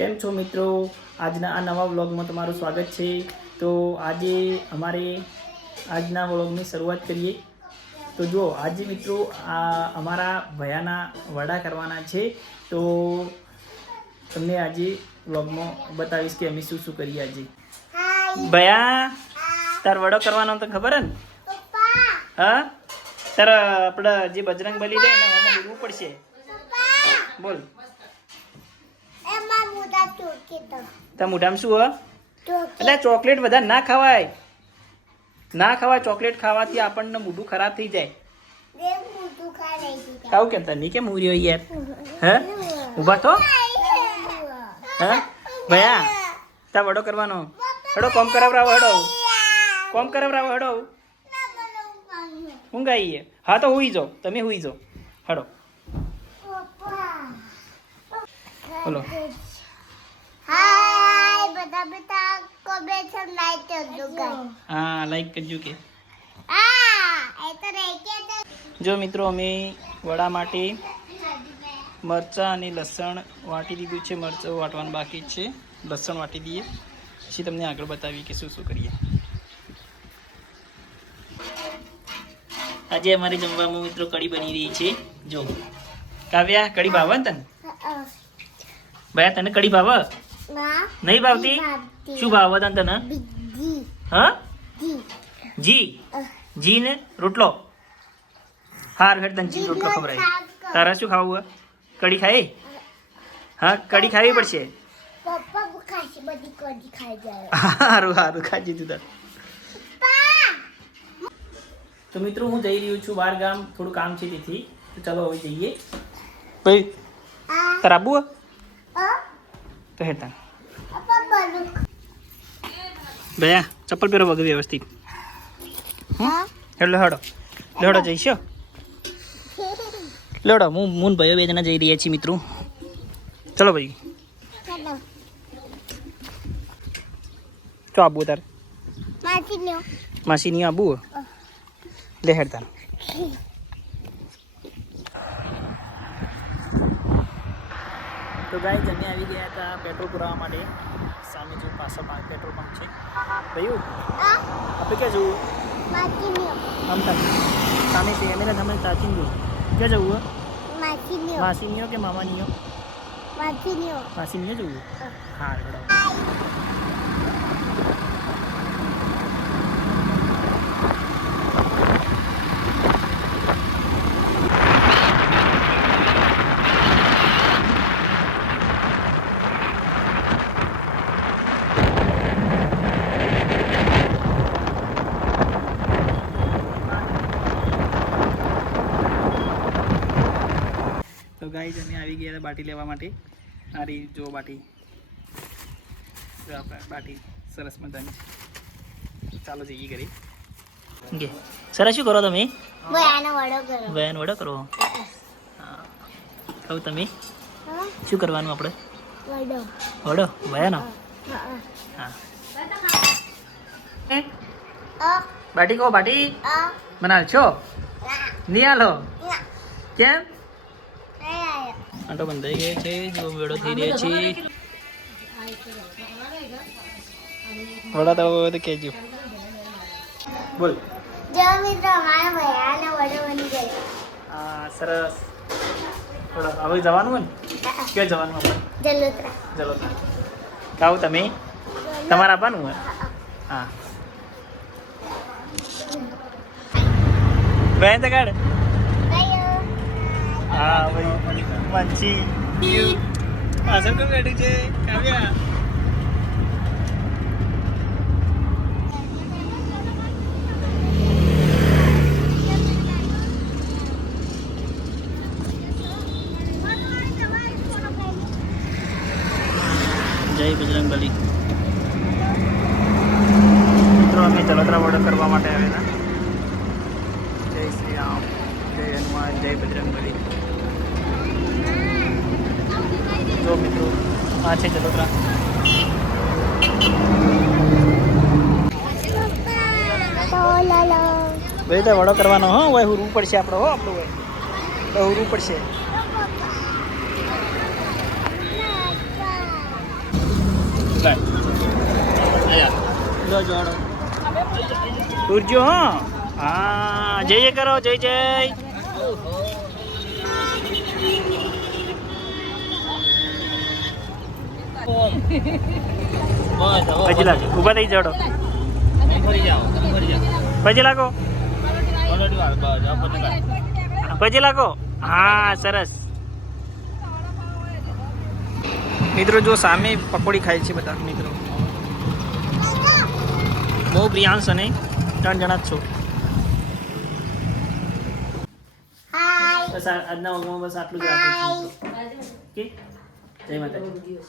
કેમ છો મિત્રો? આજના આ નવા વ્લોગમાં તમારું સ્વાગત છે. તો આજે અમારે આજના વ્લોગની શરૂઆત કરીએ. તો જો આજે મિત્રો આ અમારા ભયાના વડા કરવાના છે. તો તમને આજે વ્લોગમાં બતાવીશ કે અમે શું શું કરીએ આજે. ભયા તાર વડો કરવાનો તો ખબર હે ને? હા, તારા આપણે જે બજરંગ બલી રહે ને એમાં બોલવું પડશે. બોલ. તા મોઢામાં શું હ? એટલે ચોકલેટ વધારે ના ખવાય, ના ખવાય. ચોકલેટ ખાવાથી આપણને મોઢું ખરાબ થઈ જાય. કાવું કેમ તને કેમ ઉર્યો યાર? હે ઊભા થો. હા ભયા તા વડો કરવાનો. હડો કોમ કરાવરાવો. હડો કોમ કરાવરાવો. હડો ઊંઘ આવીએ. હા તો હુઈ જાઓ, તમે હુઈ જાઓ. હડો બોલો. હા લાઈક કરજો કે. જો મિત્રો અમે વડા માટે મરચાં અને લસણ વાટી દીધું છે. મરચાં વાટવાનું બાકી છે, લસણ વાટી દઈએ પછી તમને આગળ બતાવી કે શું શું કરીએ. આજે અમારે જમવામાં મિત્રો કઢી બની રહી છે. જો કાવ્યા, કઢી ભાવે ને તને? ભયા તને કઢી ભાવે? નહીં ભાવતી? શું ભાવે તને? હા જી જી ને રોટલો. હાર હેડ તને જી રોટલો ખવડાય. તારા શું ખાવું? કઢી ખાઈ? હા કઢી ખાવી પડશે. સારું સારું ખાજી તું તાર. તો મિત્રો હું જઈ રહ્યો છું બહાર ગામ, થોડું કામ છે તેથી. તો ચાલો હવે જઈએ. ભાઈ તાર આબુ તો હેતા ભયા ચપ્પલ પહેરો વગર વ્યવસ્થિત. હેડો હેડો લેડો જઈશો. લેડો હું મૂન ભાઈઓ બે જણા જઈ રહ્યા છીએ મિત્રો. ચલો ભાઈ. ચો આબુ તાર? માસી ની આબુ લે હેડ તાર. તો ગાઈસ અમે આવી ગયા હતા પેટ્રોલ પુરાવા માટે. સામે જો પાછળ પેટ્રોલ પંપ છે. ભાઈ આપણે ક્યાં જવું? આમ સામે કેમેરા સામે ચાચી ગયું. ક્યાં જવું? માસીનીઓ કે મામાનીઓ? માસીનીઓ જવું. હા ગાઈસ અમે આવી ગયા હતા બાટી લેવા માટે. આ રહી જો બાટી. બાટી સરસ મજાની છે. ચાલો જઈએ ઘરે. સરસ શું કરો તમે? ભયાનો વડો કરો. હા કહું તમે શું કરવાનું આપણે? વડો ભયાનો. હા બાટી કહો. બાટી બનાવ છો? નહીં હાલો કેમ? આટો બંધાઈ ગયો છે. જો વેડો થઈ રહ્યો છે. વડા તો હવે કહેજો. બોલ. હા સરસ. હવે જવાનું હોય ને? ક્યાં જવાનું આપણે? જલોત્રા. કાવું તમે તમારે આપવાનું હોય? હા બેન તો કાઢ. હા ભાઈ મંચી પાછળ કોણ બેઠું છે? કાવ્યા. જય બજરંગબલી. મિત્રો અમે જલોત્રા વડો કરવા માટે આવેલા. જય શ્રી રામ, જય હનુમાન, જય બજરંગબલી. જો મિત્રો આ છે જલોત્રા. ભાઈ તો વડો કરવાનો હો. હોય હુરવું પડશે આપણે. હો આપણું હોય તો હુરવું પડશે. ઉરજો હા જય જય કરો જય જય પછી લાગો ઉભા થઈ જાડો પછી લાગો પછી લાગો હા સરસ મિત્રો જો સામે પકોડી ખાય છે બધા મિત્રો બહુ પ્રિયાંશ અને 3 જણા જ છો બસ આજના વગમાં બસ આટલું જ રાખીશું ઓકે જય માતાજી